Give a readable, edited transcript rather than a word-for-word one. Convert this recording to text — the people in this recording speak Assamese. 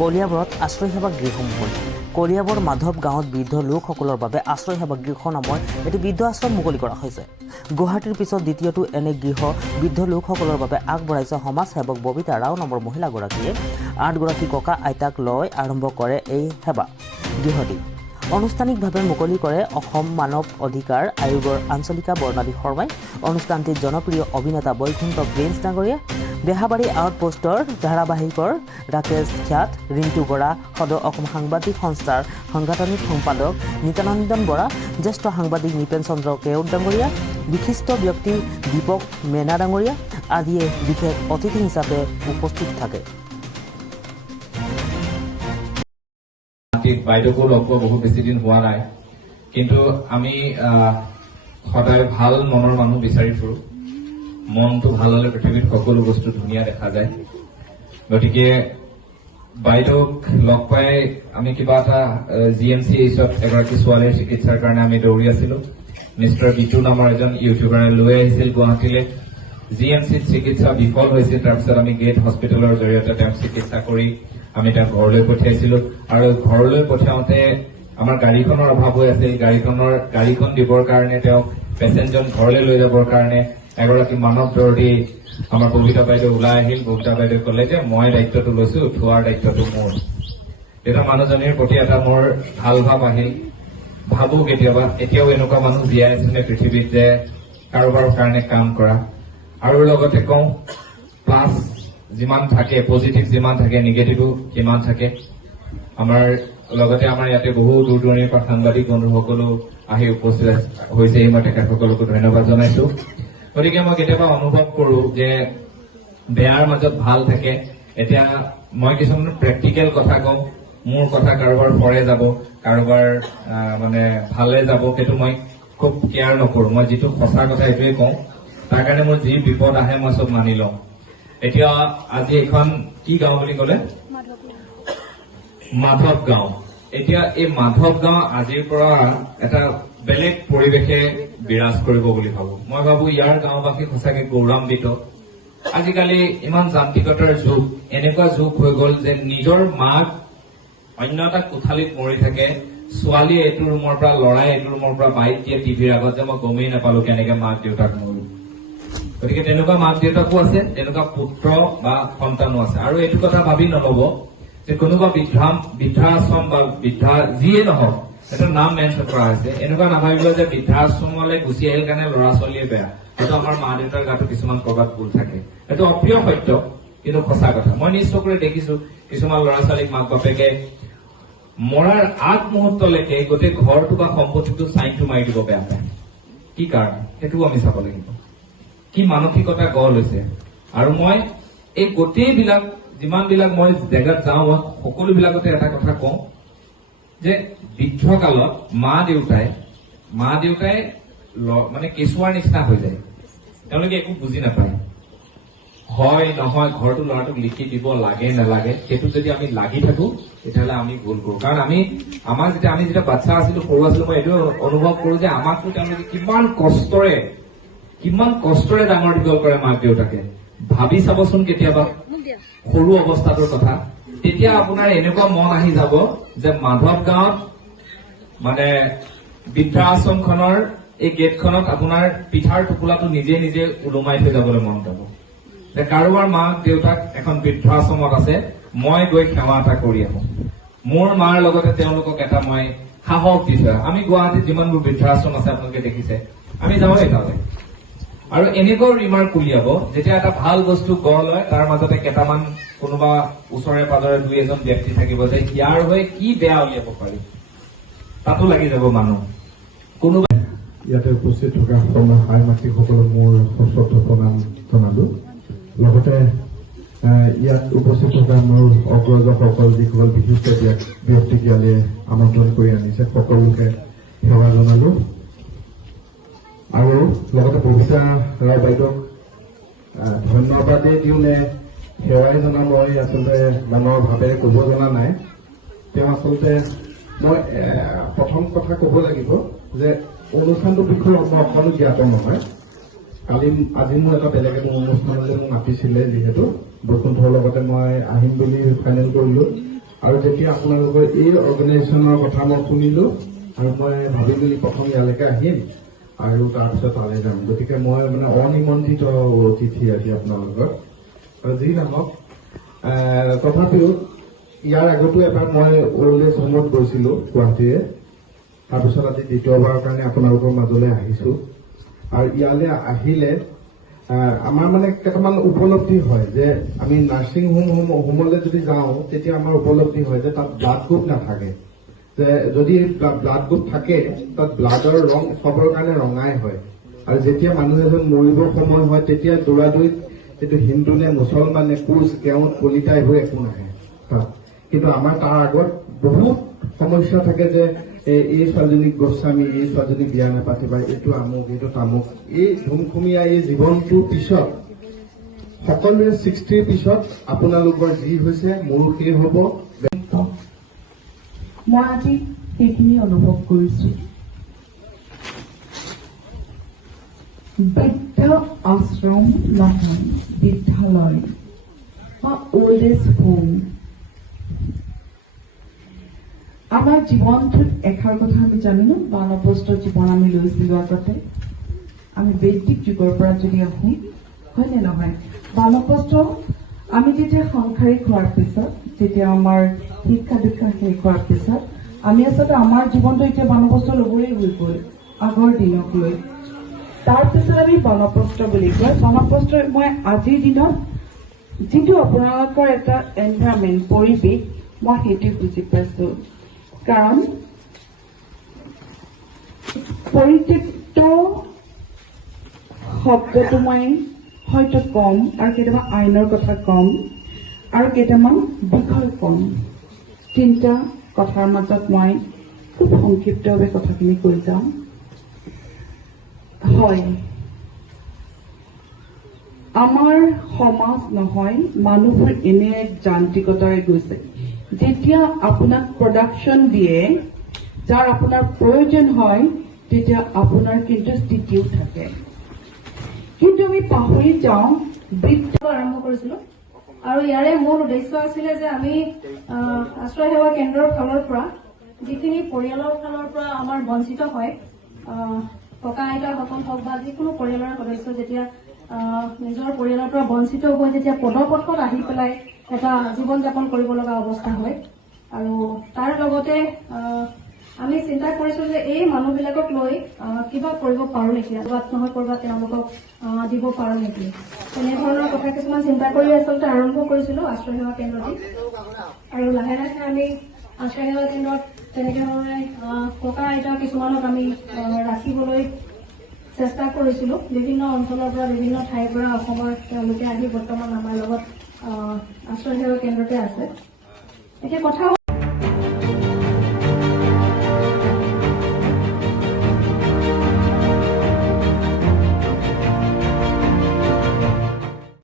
কলিয়াবৰত আশ্ৰয় সেৱা গৃহসমূহ হ'ল। কলিয়াবৰ মাধৱ গাঁৱত বৃদ্ধ লোকসকলৰ বাবে আশ্ৰয় সেৱা গৃহ নামৰ এটি বৃদ্ধ আশ্ৰম মুকলি কৰা হৈছে। গুৱাহাটীৰ পিছত দ্বিতীয়টো এনে গৃহ বৃদ্ধ লোকসকলৰ বাবে আগবঢ়াইছে সমাজ সেৱক ববিতা ৰাও নামৰ মহিলাগৰাকীয়ে। 8গৰাকী ককা আইতাক লৈ আৰম্ভ কৰে এই সেৱা গৃহটি। আনুষ্ঠানিকভাৱে মুকলি কৰে অসম মানৱ অধিকাৰ আয়োগৰ আঞ্চলিকা বৰ্ণালী শৰ্মাই। অনুষ্ঠানটিত জনপ্ৰিয় অভিনেতা বৈকুণ্ঠ প্ৰিন্স ডাঙৰীয়া, বেহাবাৰী আউটপোষ্টৰ ধাৰাবাহিকৰ ৰাকেশ খ্যাত, ৰিণ্টু বৰা, সদৌ অসম সাংবাদিক সংস্থাৰ সাংগঠনিক সম্পাদক নিত্যানন্দন বৰা, জ্যেষ্ঠ সাংবাদিক নৃপেন চন্দ্ৰ কেওট ডাঙৰীয়া, বিশিষ্ট ব্যক্তি দীপক মেনা ডাঙৰীয়া আদিয়ে বিশেষ অতিথি হিচাপে উপস্থিত থাকে। বাইদেউকো লগ পোৱা বহুত বেছি দিন হোৱা নাই, কিন্তু আমি সদায় ভাল মনৰ মানুহ বিচাৰি ফুৰো। মনটো ভাল হলে পৃথিৱীত সকলো বস্তু ধুনীয়া দেখা যায়। গতিকে বাইদেউক লগ পাই আমি কিবা এটা GMCHত এগৰাকী ছোৱালীৰ চিকিৎসাৰ কাৰণে আমি দৌৰি আছিলো। মিষ্টাৰ বিটু নামৰ এজন ইউটিউবাৰে লৈ আহিছিল গুৱাহাটীলৈ। GMCত চিকিৎসা বিফল হৈছিল। তাৰপিছত আমি গেট হস্পিটেলৰ জৰিয়তে তেওঁক চিকিৎসা কৰি আমি তেওঁক ঘৰলৈ পঠিয়াইছিলো। আৰু ঘৰলৈ পঠিয়াওঁতে আমাৰ গাড়ীখনৰ অভাৱ হৈ আছিল। গাড়ীখন দিবৰ কাৰণে তেওঁক পেচেণ্টজন ঘৰলৈ লৈ যাবৰ কাৰণে এগৰাকী মানৱ দৰ্দী আমাৰ ববিতা বাইদেউ ওলাই আহিল। ববিতা বাইদেউ কলে যে মই দায়িত্বটো লৈছো, থোৱাৰ দায়িত্বটো মোৰ। তেতিয়া মানুহজনীৰ প্ৰতি এটা মোৰ ভাল ভাৱ আহিল। ভাবো কেতিয়াবা এতিয়াও এনেকুৱা মানুহ জীয়াই আছে নে পৃথিৱীত যে কাৰোবাৰ কাৰণে কাম কৰা। আৰু লগতে কওঁ প্লাছ যিমান থাকে, পজিটিভ যিমান থাকে, নিগেটিভো সিমান থাকে। আমাৰ লগতে আমাৰ ইয়াতে বহু দূৰ দূৰণিৰ পৰা সাংবাদিক বন্ধুসকলো আহি উপস্থিত হৈছে। মই তেখেতসকলকো ধন্যবাদ জনাইছো। গতিকে মই কেতিয়াবা অনুভৱ কৰো যে বেয়াৰ মাজত ভাল থাকে। এতিয়া মই কিছুমান প্ৰেক্টিকেল কথা কওঁ। মোৰ কথা কাৰোবাৰ ফৰে যাব, কাৰোবাৰ মানে ভালে যাব, সেইটো মই খুব কেয়াৰ নকৰো। মই যিটো সঁচা কথা এইটোৱে কওঁ। তাৰ কাৰণে মোৰ যি বিপদ আহে মই চব মানি লওঁ। এতিয়া আজি এখন কি গাঁও বুলি কলে? মাধৱ গাঁও। এতিয়া এই মাধৱ গাঁও আজিৰ পৰা এটা বেলেগ পৰিৱেশে বিৰাজ কৰিব বুলি ভাবো। মই ভাবো ইয়াৰ গাঁওবাসী সঁচাকে গৌৰৱান্বিত। আজিকালি ইমান যান্ত্ৰিকতাৰ যুগ, এনেকুৱা যুগ হৈ গল যে নিজৰ মাক অন্য এটা কোঠালিত মৰি থাকে, ছোৱালীয়ে এইটো ৰুমৰ পৰা, লৰাই এইটো ৰুমৰ পৰা বাইক দিয়ে টিভিৰ আগত, যে মই গমেই নাপালো কেনেকে মাক দেউতাক মৰিল। গতিকে তেনেকুৱা মাক দেউতাকো আছে, তেনেকুৱা পুত্ৰ বা সন্তানো আছে। আৰু এইটো কথা ভাবি নলব যে কোনোবা বৃদ্ধাশ্ৰম বা বৃদ্ধা যিয়ে নহওক এটা নাম মেনশ্যন কৰা হৈছে। এনেকুৱা নাভাবিব যে বৃদ্ধাশ্ৰমলৈ গুচি আহিল কাৰণে ল'ৰা ছোৱালীয়ে বেয়া। হয়তো আমাৰ মা দেউতাৰ গাতো কিছুমান কৰবাত ভুল থাকে। এইটো অপ্ৰিয় সত্য, কিন্তু সঁচা কথা। মই নিজ চকুৰে দেখিছো কিছুমান ল'ৰা ছোৱালীক মাক বাপেকে মৰাৰ আগ মুহূৰ্তলৈকে গোটেই ঘৰটো বা সম্পত্তিটো চাইনটো মাৰি দিব বেয়া পায়। কি কাৰণে সেইটোও আমি চাব লাগিব। কি মানসিকতা গঢ় লৈছে। আৰু মই এই গোটেইবিলাক যিমানবিলাক মই জেগাত যাওঁ, মই সকলোবিলাকতে এটা কথা কওঁ যে বৃদ্ধকালত মা দেউতাই মানে কেঁচুৱাৰ নিচিনা হৈ যায়। তেওঁলোকে একো বুজি নাপায়। হয় নহয় ঘৰটো ল'ৰাটোক লিখি দিব লাগে নালাগে, সেইটো যদি আমি লাগি থাকো তেতিয়াহ'লে আমি ভুল কৰো। কাৰণ আমি যেতিয়া বাচ্চা আছিলো, সৰু আছিলো, মই এইটো অনুভৱ কৰো যে আমাকতো তেওঁলোকে কিমান কষ্টৰে ডাঙৰ দীঘল কৰে মাক দেউতাকে। ভাবি চাবচোন কেতিয়াবা সৰু অৱস্থাটোৰ কথা। তেতিয়া আপোনাৰ এনেকুৱা মন আহি যাব যে মাধৱ গাঁৱত মানে বৃদ্ধাশ্ৰমখনৰ এই গেটখনত আপোনাৰ পিঠাৰ টোপোলাটো নিজে নিজে ওলোমাই থৈ যাবলৈ মন যাব। যে কাৰোবাৰ মাক দেউতাক এখন বৃদ্ধাশ্ৰমত আছে, মই গৈ সেৱা এটা কৰি আহো। মোৰ মাৰ লগতে তেওঁলোকক এটা মই সাহস দি থৈ। আমি গুৱাহাটীত যিমানবোৰ বৃদ্ধাশ্ৰম আছে আপোনালোকে দেখিছে, আমি যাওঁৱেই তালৈ। আৰু এনেকুৱাও ৰিমাৰ্ক উলিয়াব যেতিয়া এটা ভাল বস্তু গঢ় লয়, তাৰ মাজতে কেইটামান কোনোবা ওচৰে পাজৰে দুই এজন ব্যক্তি থাকিব যে ইয়াৰ হৈ কি বেয়া উলিয়াব পাৰি, তাতো লাগি যাব মানুহ। কোনোবা ইয়াতে উপস্থিত থকা সকলো হাই মাতৃসকলক মোৰ সশ্ৰদ্ধ প্ৰণাম জনালো। লগতে ইয়াত উপস্থিত থকা মোৰ অগ্ৰজসকল, যিসকল বিশিষ্ট ব্যক্তিক ইয়ালৈ আমন্ত্ৰণ কৰি আনিছে, সকলোকে সেৱা জনালো। আৰু লগতে ববিতা ৰাও বাইদেউক ধন্যবাদেই দিওঁ নে সেৱাই জনা মই আচলতে ডাঙৰ ভাৱেৰে ক'ব জনা নাই। তেওঁ আচলতে মই প্ৰথম কথা ক'ব লাগিব যে অনুষ্ঠানটোৰ বিষয়ে মই অকণো জ্ঞাত নহয়। আজি মোৰ এটা বেলেগ অনুষ্ঠানলৈ মোক মাতিছিলে, যিহেতু বৈকুণ্ঠৰ লগতে মই আহিম বুলি ফাইনেল কৰিলো। আৰু যেতিয়া আপোনালোকৰ এই অৰ্গেনাইজেশ্যনৰ কথা মই শুনিলো আৰু মই ভাবিলো প্ৰথম ইয়ালৈকে আহিম আৰু তাৰপিছত তালৈ যাম। গতিকে মই মানে অনিমন্ত্ৰিত অতিথি আজি আপোনালোকৰ। যি নহওক তথাপিও ইয়াৰ আগতো এবাৰ মই অল্ড এজ হোমত গৈছিলো গুৱাহাটীৰে। তাৰপিছত আজি দ্বিতীয়বাৰৰ কাৰণে আপোনালোকৰ মাজলৈ আহিছো। আৰু ইয়ালৈ আহিলে আমাৰ মানে কেইটামান উপলব্ধি হয় যে আমি নাৰ্ছিং হোমলৈ যদি যাওঁ তেতিয়া আমাৰ উপলব্ধি হয় যে তাত ব্লাড গ্ৰুপ নাথাকে, যে যদি ব্লাড গ্ৰুপ থাকে তাত ব্লাডৰ ৰং চবৰ কাৰণে ৰঙাই হয়। আৰু যেতিয়া মানুহ এজন মৰিব সময় হয় তেতিয়া দৌৰাদৌৰিত এইটো হিন্দু নে মুছলমান নে কোচ কেওট কলিতা এইবোৰ একো নাহে তাত। কিন্তু আমাৰ তাৰ আগত বহুত সমস্যা থাকে যে এই ছোৱালীজনীক গোস্বামী, এই ছোৱালীজনীক বিয়া নাপাতিবা, এইটো আমুক এইটো তামুক। এই ধুমখুমীয়া এই জীৱনটোৰ পিছত সকলোৰে 60ৰ পিছত আপোনালোকৰ যি হৈছে মোৰো সেই হ'ব। মই আজি সেইখিনি অনুভৱ কৰিছো। বৃদ্ধ আশ্ৰম নহয়, বিদ্যালয় বা অল্ড এজ হোম। আমাৰ জীৱনটোত এষাৰ কথা আমি জানো ন, বানপ্ৰস্থ জীৱন আমি লৈছিলো আগতে। আমি বৈদিক যুগৰ পৰা যদি আহো, হয় নে নহয়? বানপ্ৰস্থ আমি যেতিয়া সাংসাৰিক হোৱাৰ পিছত, যেতিয়া আমাৰ শিক্ষা দীক্ষা শেষ হোৱাৰ পিছত আমি আচলতে আমাৰ জীৱনটো এতিয়া বানপ্ৰস্থ ল'বই হৈ গ'ল আগৰ দিনক লৈ। তাৰপিছত আমি বানপ্ৰস্থ বুলি কয়। বানপ্ৰস্থ মই আজিৰ দিনত যিটো আপোনালোকৰ এটা এনভাইৰনমেণ্ট, পৰিৱেশ, মই সেইটো বুজি পাইছো। কাৰণ পৰিত্যক্ত শব্দটো মই হয়তো কম আৰু কেতিয়াবা আইনৰ কথা কম আৰু কেইটামান বিষয় কম। তিনিটা কথাৰ মাজত মই খুব সংক্ষিপ্তভাৱে কথাখিনি কৈ যাম। হয়, আমাৰ সমাজ নহয়, মানুহবোৰ এনে এক যান্ত্ৰিকতাৰে গৈছে। যেতিয়া আপোনাক প্ৰডাকশ্যন দিয়ে, যাৰ আপোনাৰ প্ৰয়োজন হয়, তেতিয়া আপোনাৰ কিন্তু স্থিতিও থাকে। কিন্তু আমি পাহৰি যাওঁ আৰম্ভ কৰিছিলো আৰু ইয়াৰে মূল উদ্দেশ্য আছিলে যে আমি আশ্ৰয় সেৱা কেন্দ্ৰৰ ফালৰ পৰা যিখিনি পৰিয়ালৰ ফালৰ পৰা আমাৰ বঞ্চিত হয়, ককা আইতাসকল হওক বা যিকোনো পৰিয়ালৰ সদস্য যেতিয়া নিজৰ পৰিয়ালৰ পৰা বঞ্চিত হৈ যেতিয়া পদপথত আহি পেলাই এটা জীৱন যাপন কৰিব লগা অৱস্থা হয়, আৰু তাৰ লগতে আমি চিন্তা কৰিছো যে এই মানুহবিলাকক লৈ কিবা কৰিব পাৰো নেকি, কৰবাত নহয় কৰবাত তেওঁলোকক দিব পাৰো নেকি, তেনেধৰণৰ কথা কিছুমান চিন্তা কৰি আচলতে আৰম্ভ কৰিছিলো আশ্ৰয় সেৱা কেন্দ্ৰটি। আৰু লাহে লাহে আমি আশ্ৰয় সেৱা কেন্দ্ৰত তেনেকে ধৰণে ককা আইতা কিছুমানক আমি ৰাখিবলৈ চেষ্টা কৰিছিলো। বিভিন্ন অঞ্চলৰ পৰা, বিভিন্ন ঠাইৰ পৰা অসমৰ তেওঁলোকে আহি বৰ্তমান আমাৰ লগত আশ্ৰয় সেৱা কেন্দ্ৰতে আছে। এতিয়া কথা